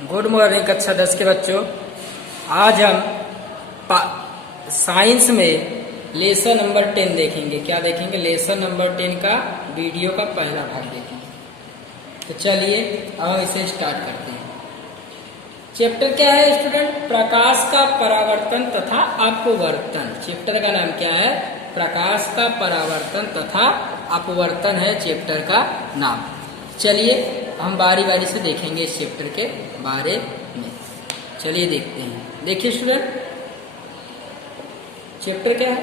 Good morning कक्षा 10 के बच्चों। आज हम साइंस में लेसन नंबर 10 देखेंगे। क्या देखेंगे? लेसन नंबर 10 का वीडियो का पहला भाग देखेंगे। तो चलिए अब हम इसे स्टार्ट करते हैं। चैप्टर क्या है स्टूडेंट? प्रकाश का परावर्तन तथा अपवर्तन। चैप्टर का नाम क्या है? प्रकाश का परावर्तन तथा अपवर्तन है चैप्टर का नाम। चलिए हम बारी बारी से देखेंगे इस चैप्टर के बारे में। चलिए देखते हैं। देखिए स्टूडेंट, चैप्टर क्या है?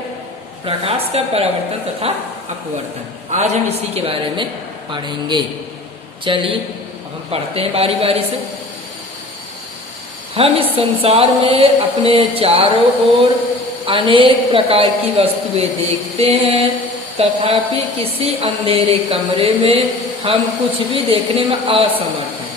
प्रकाश का परावर्तन तथा अपवर्तन। आज हम इसी के बारे में पढ़ेंगे। चलिए अब हम पढ़ते हैं बारी बारी से। हम इस संसार में अपने चारों ओर अनेक प्रकार की वस्तुएं देखते हैं, तथापि किसी अंधेरे कमरे में हम कुछ भी देखने में असमर्थ हैं।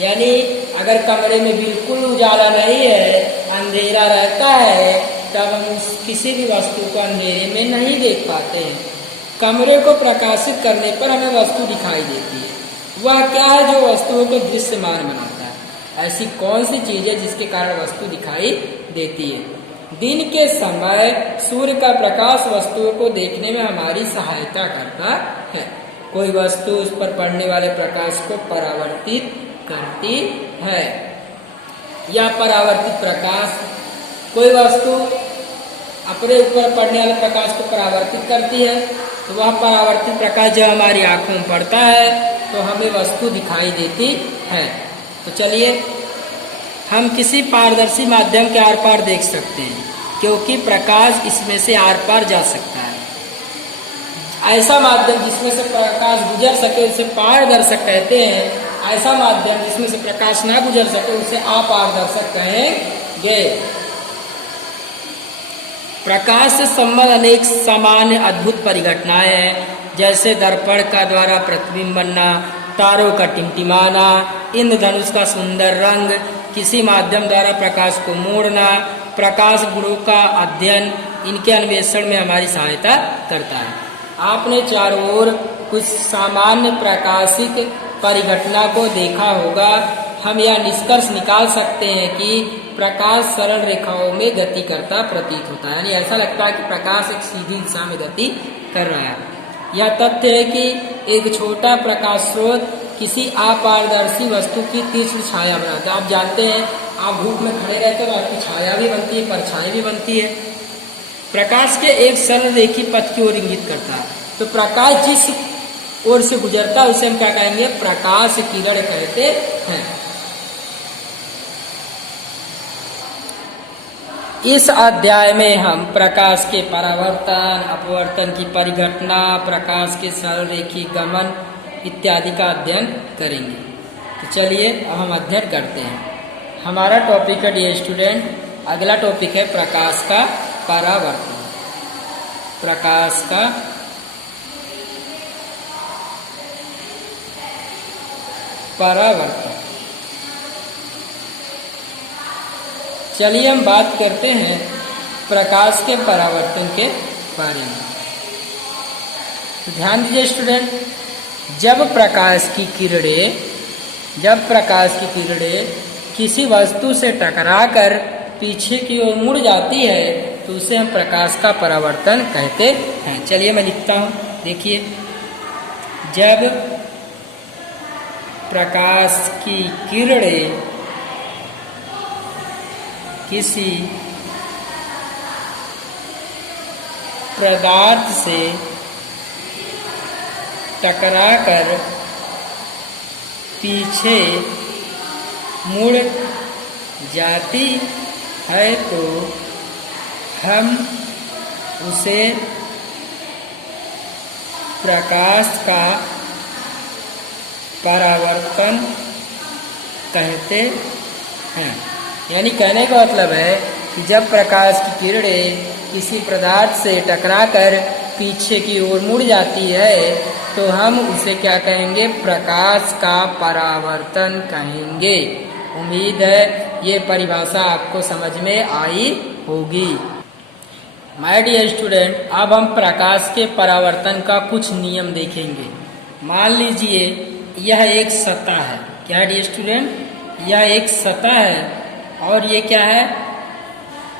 यानी अगर कमरे में बिल्कुल उजाला नहीं है, अंधेरा रहता है, तब हम किसी भी वस्तु को अंधेरे में नहीं देख पाते हैं। कमरे को प्रकाशित करने पर हमें वस्तु दिखाई देती है। वह क्या है जो वस्तुओं को दृश्यमान बनाता है? ऐसी कौन सी चीज है जिसके कारण वस्तु दिखाई देती है? दिन के समय सूर्य का प्रकाश वस्तुओं को देखने में हमारी सहायता करता है। कोई वस्तु उस पर पड़ने वाले प्रकाश को परावर्तित करती है, या परावर्तित प्रकाश कोई वस्तु अपने ऊपर पड़ने वाले प्रकाश को परावर्तित करती है, तो वह परावर्तित प्रकाश जब हमारी आंखों में पड़ता है तो हमें वस्तु दिखाई देती है। तो चलिए हम किसी पारदर्शी माध्यम के आर पार देख सकते हैं, क्योंकि प्रकाश इसमें से आर पार जा सकता है। ऐसा माध्यम जिसमें से प्रकाश गुजर सके उसे पारदर्शक कहते हैं। ऐसा माध्यम जिसमें से प्रकाश ना गुजर सके उसे अपारदर्शक कहेंगे। प्रकाश से संबंध अनेक सामान्य अद्भुत परिघटनाएं हैं, जैसे दर्पण का द्वारा प्रतिबिंब बनना, तारों का टिमटिमाना, इंद्रधनुष का सुंदर रंग, किसी माध्यम द्वारा प्रकाश को मोड़ना, प्रकाश गुणों का अध्ययन इनके अन्वेषण में हमारी सहायता करता है। आपने चारों ओर कुछ सामान्य प्रकाशिक परिघटना को देखा होगा। हम यह निष्कर्ष निकाल सकते हैं कि प्रकाश सरल रेखाओं में गति करता प्रतीत होता है। यानी ऐसा लगता है कि प्रकाश एक सीधी दिशा में गति कर रहा है। यह तथ्य है कि एक छोटा प्रकाश स्रोत किसी अपारदर्शी वस्तु की तीक्ष्ण छाया बनाता है। आप जानते हैं, आप धूप में खड़े रहते हो, आपकी छाया भी बनती है, परछाई भी बनती है। प्रकाश के एक सरल रेखी पथ की ओर इंगित करता है। तो प्रकाश जिस ओर से गुजरता है उसे हम क्या कहेंगे? प्रकाश किरण कहते हैं। इस अध्याय में हम प्रकाश के परावर्तन, अपवर्तन की परिघटना, प्रकाश के सरल रेखी गमन इत्यादि का अध्ययन करेंगे। तो चलिए अब हम अध्ययन करते हैं। हमारा टॉपिक है डियर स्टूडेंट, अगला टॉपिक है प्रकाश का परावर्तन। प्रकाश का परावर्तन। चलिए हम बात करते हैं प्रकाश के परावर्तन के बारे में। ध्यान दीजिए स्टूडेंट, जब प्रकाश की किरणें किसी वस्तु से टकराकर पीछे की ओर मुड़ जाती है तो उसे हम प्रकाश का परावर्तन कहते हैं। चलिए मैं लिखता हूँ, देखिए। जब प्रकाश की किरणें किसी पदार्थ से टकराकर पीछे मुड़ जाती है तो हम उसे प्रकाश का परावर्तन कहते हैं। यानी कहने का मतलब है कि जब प्रकाश की किरणें किसी पदार्थ से टकराकर पीछे की ओर मुड़ जाती है तो हम उसे क्या कहेंगे? प्रकाश का परावर्तन कहेंगे। उम्मीद है ये परिभाषा आपको समझ में आई होगी। माय डियर स्टूडेंट, अब हम प्रकाश के परावर्तन का कुछ नियम देखेंगे। मान लीजिए यह एक सतह है। क्या डियर स्टूडेंट? यह एक सतह है और ये क्या है,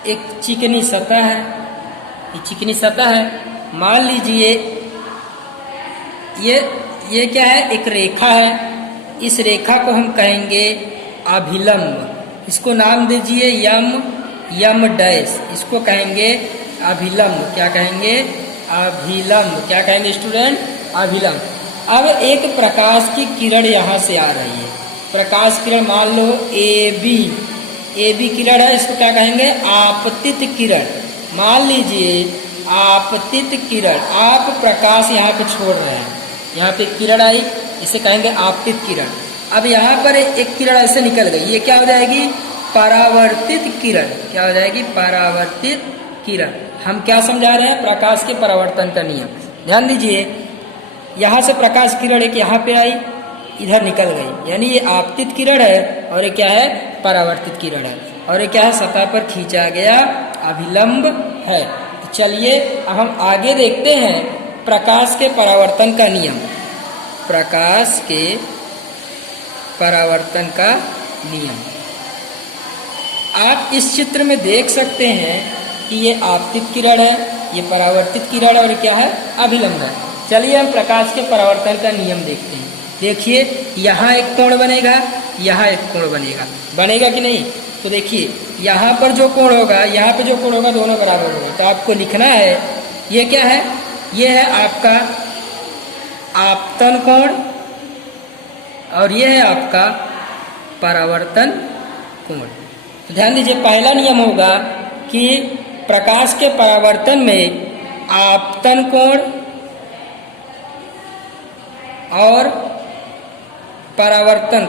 एक चिकनी सतह है, ये चिकनी सतह है। मान लीजिए ये क्या है, एक रेखा है, इस रेखा को हम कहेंगे अभिलंब, इसको नाम दीजिए यम डैश, इसको कहेंगे अभिलंब। क्या कहेंगे, अभिलंब। क्या कहेंगे स्टूडेंट, अभिलंब। अब एक प्रकाश की किरण यहाँ से आ रही है, प्रकाश किरण मान लो ए बी किरण है, इसको क्या कहेंगे, आपतित किरण। मान लीजिए आपतित किरण, आप प्रकाश यहाँ पे छोड़ रहे हैं, यहाँ पे किरण आई, इसे कहेंगे आपतित किरण। अब यहाँ पर एक किरण ऐसे निकल गई, ये क्या हो जाएगी, परावर्तित किरण। क्या हो जाएगी, परावर्तित किरण। हम क्या समझा रहे हैं, प्रकाश के परावर्तन का नियम। ध्यान दीजिए, यहाँ से प्रकाश किरण एक यहाँ पे आई, इधर निकल गई, यानी ये आपतित किरण है और ये क्या है, परावर्तित किरण है, और ये क्या है, सतह पर खींचा गया अभिलंब है। तो चलिए अब हम आगे देखते हैं प्रकाश के परावर्तन का नियम। प्रकाश के परावर्तन का नियम आप इस चित्र में देख सकते हैं कि ये आपतित किरण है, ये परावर्तित किरण है और क्या है, अभिलंब है। चलिए हम प्रकाश के परावर्तन का नियम देखते हैं। देखिए यहाँ एक कोण बनेगा, यहाँ एक कोण बनेगा, बनेगा कि नहीं। तो देखिए यहाँ पर जो कोण होगा, यहाँ पे जो कोण होगा, दोनों बराबर होगा। तो आपको लिखना है, ये क्या है, ये है आपका आपतन कोण और ये है आपका परावर्तन कोण। तो ध्यान दीजिए, पहला नियम होगा कि प्रकाश के परावर्तन में आपतन कोण और परावर्तन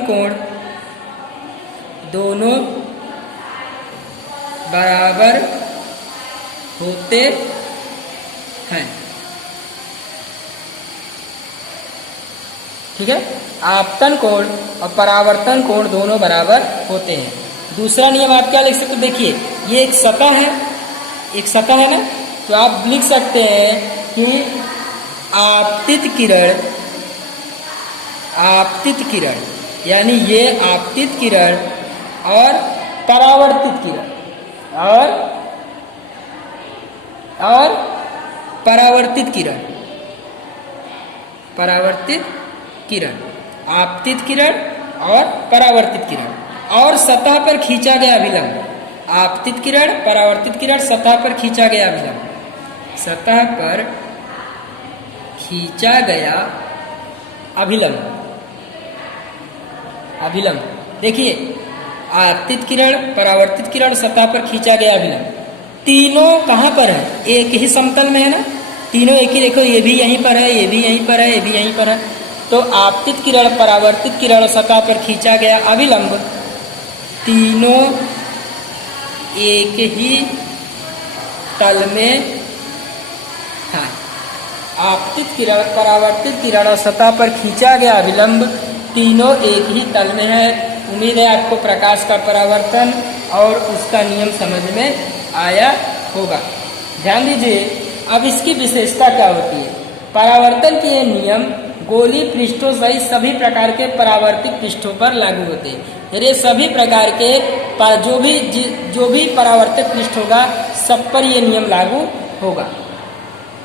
कोण दोनों बराबर होते हैं। ठीक है, आपतन कोण और परावर्तन कोण दोनों बराबर होते हैं। दूसरा नियम आप क्या लिख सकते हो, देखिए ये एक सतह है, एक सतह है ना, तो आप लिख सकते हैं कि आपतित किरण यानी ये आपतित किरण और परावर्तित किरण और परावर्तित किरण, आपतित किरण और परावर्तित किरण, और सतह पर खींचा गया अभिलंब। आपतित किरण, परावर्तित किरण, सतह पर खींचा गया अभिलंब, सतह पर खींचा गया अभिलंब। देखिए आपतित किरण, परावर्तित किरण, सतह पर खींचा गया अभिलंब, तीनों कहाँ पर है, एक ही समतल में है ना, तीनों एक ही। देखो ये भी यहीं पर है, ये भी यहीं पर है, ये भी यहीं पर है। तो आपतित किरण, परावर्तित किरण, सतह पर खींचा गया अभिलंब, तीनों एक ही तल में है। आपतित किरण, परावर्तित किरण और सतह पर खींचा गया अभिलंब तीनों एक ही तल में है। उम्मीद है आपको प्रकाश का परावर्तन और उसका नियम समझ में आया होगा। ध्यान दीजिए, अब इसकी विशेषता क्या होती है। परावर्तन के नियम गोलीय पृष्ठों सहित सभी प्रकार के परावर्तित पृष्ठों पर लागू होते हैं। यानी सभी प्रकार के जो भी परावर्तित पृष्ठ होगा, सब पर ये नियम लागू होगा।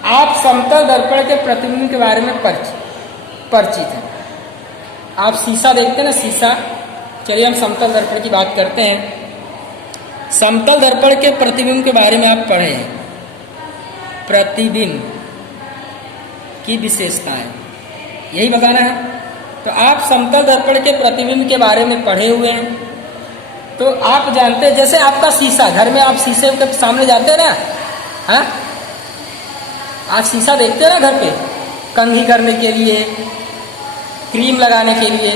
आप समतल दर्पण के प्रतिबिंब के बारे में परिचित हैं। आप शीशा देखते हैं ना, शीशा। चलिए हम समतल दर्पण की बात करते हैं। समतल दर्पण के प्रतिबिंब के बारे में आप पढ़े हैं, प्रतिबिंब की विशेषताएं, यही बताना है। तो आप समतल दर्पण के प्रतिबिंब के बारे में पढ़े हुए हैं, तो आप जानते हैं, जैसे आपका शीशा, घर में आप शीशे के सामने जाते हैं ना, हाँ, आप शीशा देखते हैं ना घर पे, कंघी करने के लिए, क्रीम लगाने के लिए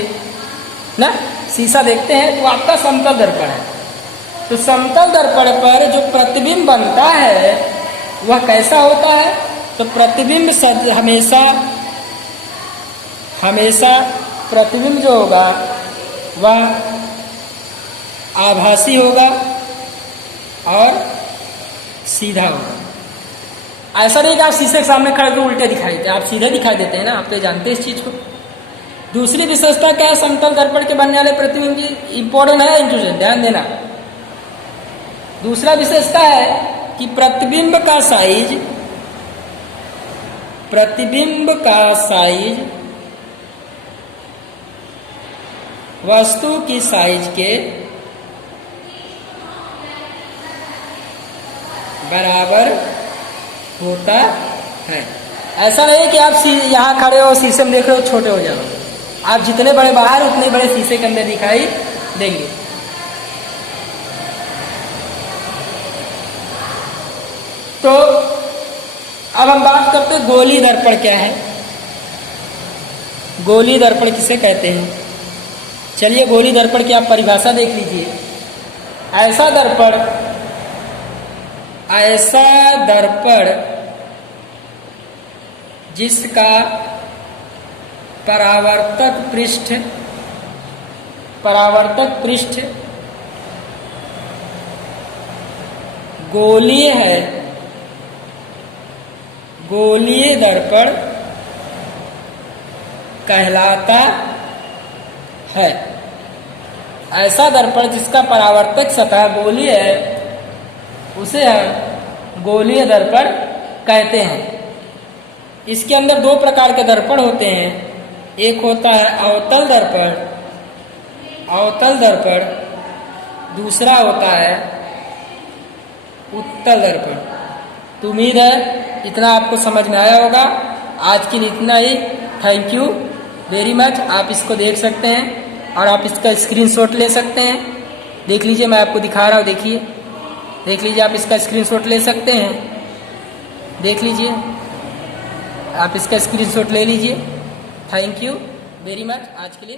ना, शीशा देखते हैं, तो आपका समतल दर्पण है। तो समतल दर्पण पर जो प्रतिबिंब बनता है वह कैसा होता है, तो प्रतिबिंब हमेशा प्रतिबिंब जो होगा वह आभासी होगा और सीधा होगा। ऐसा नहीं कि आप शीशे के सामने खड़े होकर उल्टे दिखाई देते हैं, आप सीधे दिखाई देते हैं ना, आप तो जानते हैं इस चीज को। दूसरी विशेषता क्या है समतल दर्पण के बनने वाले प्रतिबिंब की? इंपॉर्टेंट है, इंटरेस्टिंग, ध्यान देना। दूसरा विशेषता है कि प्रतिबिंब का साइज वस्तु की साइज के बराबर होता है। ऐसा नहीं कि आप यहाँ खड़े हो शीशे में देख रहे हो छोटे हो जाओ, आप जितने बड़े बाहर उतने बड़े शीशे के अंदर दिखाई देंगे। तो अब हम बात करते हैं गोली दर्पण क्या है। गोली दर्पण किसे कहते हैं? चलिए गोली दर्पण की आप परिभाषा देख लीजिए। ऐसा दर्पण जिसका परावर्तक पृष्ठ गोलीय है, गोलीय दर्पण कहलाता है। ऐसा दर्पण जिसका परावर्तक सतह गोलीय है उसे हम गोलीय दर्पण कहते हैं। इसके अंदर दो प्रकार के दर्पण होते हैं। एक होता है अवतल दर्पण, दूसरा होता है उत्तल दर्पण। तो उम्मीद है इतना आपको समझ में आया होगा। आज के लिए इतना ही। Thank you very much. आप इसको देख सकते हैं और आप इसका स्क्रीनशॉट ले सकते हैं। देख लीजिए, मैं आपको दिखा रहा हूँ, देखिए, देख लीजिए, आप इसका स्क्रीनशॉट ले सकते हैं। देख लीजिए, आप इसका स्क्रीनशॉट ले लीजिए। Thank you very much. आज के लिए